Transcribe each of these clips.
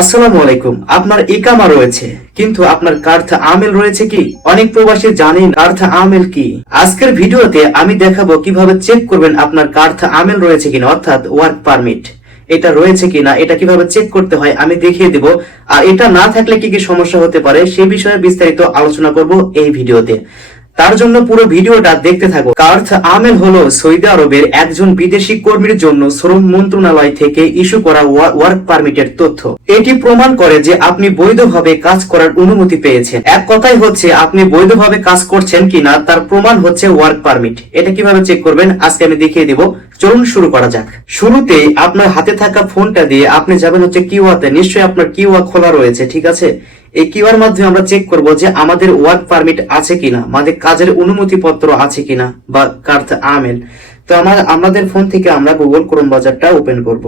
আসসালামু আলাইকুম। আপনার ইকামা রয়েছে কিন্তু আপনার কার্থ আমেল রয়েছে কি? অনেক প্রবাসী জানেন কার্থ আমেল কি। আজকের ভিডিওতে আমি দেখাবো কিভাবে চেক করবেন আপনার কার্থ আমেল রয়েছে কিনা, অর্থাৎ ওয়ার্ক পারমিট এটা রয়েছে কিনা, এটা কিভাবে চেক করতে হয় আমি দেখিয়ে দেব। আর এটা না থাকলে কি কি সমস্যা হতে পারে সে বিষয়ে বিস্তারিত আলোচনা করব এই ভিডিওতে। তার জন্য পুরো ভিডিওটা দেখতে থাকো। কার্থ আমেল হলো সৌদি আরবের একজন বিদেশি কর্মীর জন্য শ্রম মন্ত্রণালয় থেকে ইস্যু করা ওয়ার্ক পারমিটের তথ্য। এটি প্রমাণ করে যে আপনি বৈধভাবে কাজ করার অনুমতি পেয়েছেন। এক কথাই হচ্ছে আপনি বৈধভাবে কাজ করছেন কিনা তার প্রমাণ হচ্ছে ওয়ার্ক পারমিট। এটা কিভাবে চেক করবেন আজকে আমি দেখিয়ে দেব। চলুন শুরু করা যাক। শুরুতেই আপনার হাতে থাকা ফোনটা দিয়ে আপনি যাবেন হচ্ছে কিউআতে। নিশ্চয়ই আপনার কিউআ খোলা রয়েছে, ঠিক আছে? এই কিউআর মাধ্যমে আমরা চেক করব যে আমাদের ওয়ার্ক পারমিট আছে কিনা, আমাদের কাজের অনুমতি পত্র আছে কিনা বা কার্থ আমেল। তো আমাদের ফোন থেকে আমরা গুগল ক্রোম ব্রাউজারটা ওপেন করব।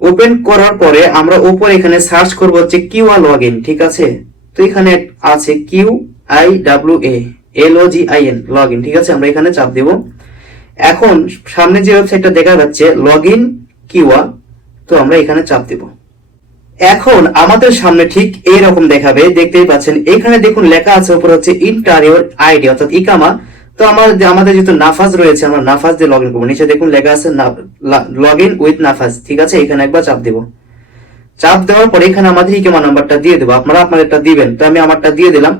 ওপেন করার পরে আমরা উপরে এখানে সার্চ করব হচ্ছে কিউআর লগইন, ঠিক আছে? তো এখানে আছে QIWA লগইন, ঠিক আছে? আমরা এখানে চাপ দেব। এখন সামনে যে ওয়েবসাইটটা দেখা যাচ্ছে লগইন কিউআর, তো আমরা এখানে চাপ দেব। এখন আমাদের সামনে ঠিক এইরকম দেখাবে, দেখতেই পাচ্ছেন। এখানে দেখুন লেখা আছে উপরে হচ্ছে ইন্টার ইওর আইডি অর্থাৎ ইকামা। তো আমাদের যেহেতু নাফাজ রয়েছে আমরা নাফাজ দিয়ে লগইন করবো। নিচে দেখুন লেখা আছে লগইন উইথ নাফাজ, ঠিক আছে? এখানে একবার চাপ দেব। চাপ দেওয়ার পরে এখানে আমাদের ইকামা নাম্বারটা দিয়ে দেবো। আপনারা আপনাদেরটা দিবেন, তো আমি আমারটা দিয়ে দিলাম।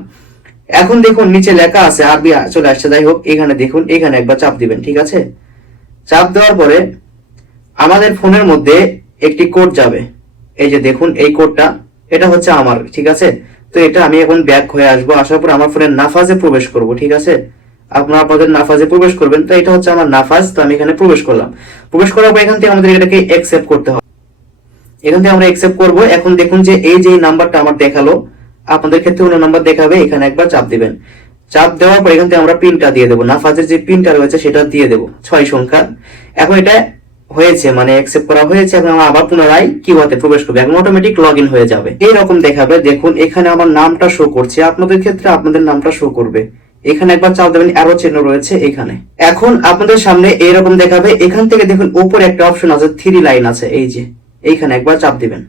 এখন দেখুন নিচে লেখা আছে আরবি চলে আসছে, যাই হোক এখানে দেখুন এখানে একবার চাপ দিবেন, ঠিক আছে? চাপ দেওয়ার পরে আমাদের ফোনের মধ্যে একটি কোড যাবে। এই যে দেখুন এই কোডটা, এটা হচ্ছে আমার, ঠিক আছে? তো এটা আমি এখন ব্যাক হয়ে আসবো। আসার পর আমার ফোনের নাফাজে প্রবেশ করব, ঠিক আছে? আপনারা আপনাদের নাফাজে প্রবেশ করবেন। তো এটা হচ্ছে আমার নাফাজ, তো আমি এখানে প্রবেশ করলাম। প্রবেশ করার পর এখান থেকে আমাদের এটাকে অ্যাকসেপ্ট করতে হবে। এখান থেকে আমরা অ্যাকসেপ্ট করব। এখন দেখুন যে এই যে নাম্বারটা আমার দেখালো, আপনাদের ক্ষেত্রে অন্য নাম্বার দেখাবে। এখানে একবার চাপ দিবেন। চাপ দেওয়ার পর এখান থেকে আমরা পিনটা দিয়ে দেবো। নাফাজের যে পিনটা রয়েছে সেটা দিয়ে দেবো, 6 সংখ্যা। এখন এটা হয়েছে, মানে অ্যাকসেপ্ট করা হয়েছে। এখন আমরা আবার পুনরায় কিউআতে প্রবেশ করব। এখন অটোমেটিক লগইন হয়ে যাবে। এইরকম দেখাবে। দেখুন এখানে আমার নামটা শো করছে, আপনাদের ক্ষেত্রে আপনাদের নামটা শো করবে। এখানে একবার চাপ দেবেন, অ্যারো চিহ্ন রয়েছে এখানে। এখন আপনাদের সামনে এইরকম দেখাবে। এখান থেকে দেখুন উপরে একটা অপশন আছে, 3 লাইন আছে, এই যে এইখানে একবার চাপ দিবেন।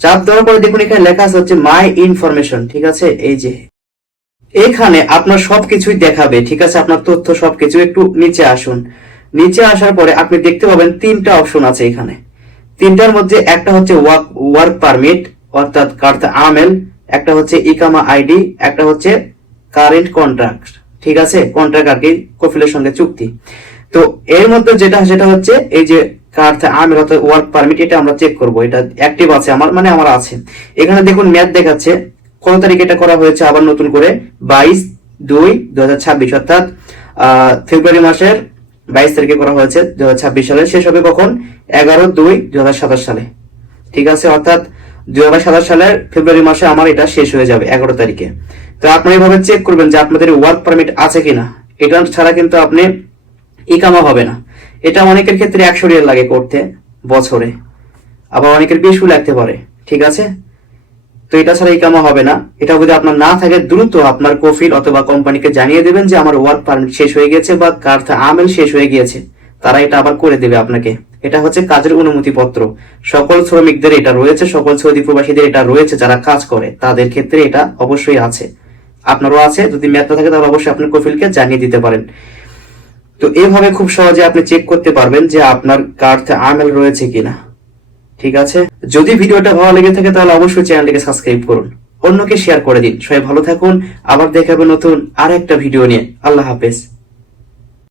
চাপ দেওয়ার পরে দেখুন এখানে লেখা আছে হচ্ছে মাই ইনফরমেশন, ঠিক আছে? এই যে এখানে আপনার সবকিছুই দেখাবে, ঠিক আছে? আপনার তথ্য সবকিছু। একটু নিচে আসুন। নিচে আসার পরে আপনি দেখতে পাবেন 3টা অপশন আছে এখানে। 3টার মধ্যে একটা হচ্ছে ওয়ার্ক পারমিট অর্থাৎ কার্থ আমেল, একটা হচ্ছে ইকামা আইডি, একটা হচ্ছে কারেন্ট কন্ট্রাক্ট, ঠিক আছে? কন্ট্রাক্ট আর কি, কফিলের সঙ্গে চুক্তি। তো এর মধ্যে যেটা হচ্ছে এই যে কার্থ আমেল অর্থাৎ ওয়ার্ক পারমিট, এটা আমরা চেক করব। এটা অ্যাক্টিভ আছে আমার, মানে আমার আছে। এখানে দেখুন ম্যাথ দেখাচ্ছে কত তারিখ এটা করা হয়েছে, আবার নতুন করে 22/2/2026 অর্থাৎ ফেব্রুয়ারি মাসের 22 তারিখে করা হয়েছে 2026 সালে। শেষ হবে কখন? 11/2/2027 সালে, ঠিক আছে? অর্থাৎ 2027 সালের ফেব্রুয়ারি মাসে আমার এটা শেষ হয়ে যাবে 11 তারিখে। তো আপনারা এইভাবে চেক করবেন যে আপনাদের ওয়ার্ক পারমিট আছে কিনা। এটা ছাড়া কিন্তু আপনি ইকামা হবে না। এটা অনেকের ক্ষেত্রে 100 রিয়াল লাগে করতে বছরে, আবার অনেকের বেশিও লাগতে পারে, ঠিক আছে? তো এটা ছাড়া ইকামা হবে না। এটা যদি আপনার না থাকে দ্রুত আপনার কফিল অথবা কোম্পানিকে জানিয়ে দেবেন যে আমার ওয়ার্ক পারমিট শেষ হয়ে গেছে বা কার্থ আমেল শেষ হয়ে গিয়েছে। তারা এটা আবার করে দেবে আপনাকে। এটা হচ্ছে কাজের অনুমতি পত্র। সকল শ্রমিকদের এটা রয়েছে, সকল সৌদি প্রবাসীদের এটা রয়েছে যারা কাজ করে, তাদের ক্ষেত্রে এটা অবশ্যই আছে। আপনারও আছে। যদি ম্যাথ না থাকে তাহলে অবশ্যই আপনার কফিলকে জানিয়ে দিতে পারেন। তো এইভাবে খুব সহজে আপনি চেক করতে পারবেন যে আপনার কার্থ আমেল রয়েছে কিনা, ঠিক আছে? যদি ভিডিওটা ভালো লেগে থাকে তাহলে অবশ্যই চ্যানেলটিকে সাবস্ক্রাইব করুন, অন্যকে শেয়ার করে দিন। সবাই ভালো থাকুন। আবার দেখাবে নতুন আরেকটা ভিডিও নিয়ে। আল্লাহ হাফেজ।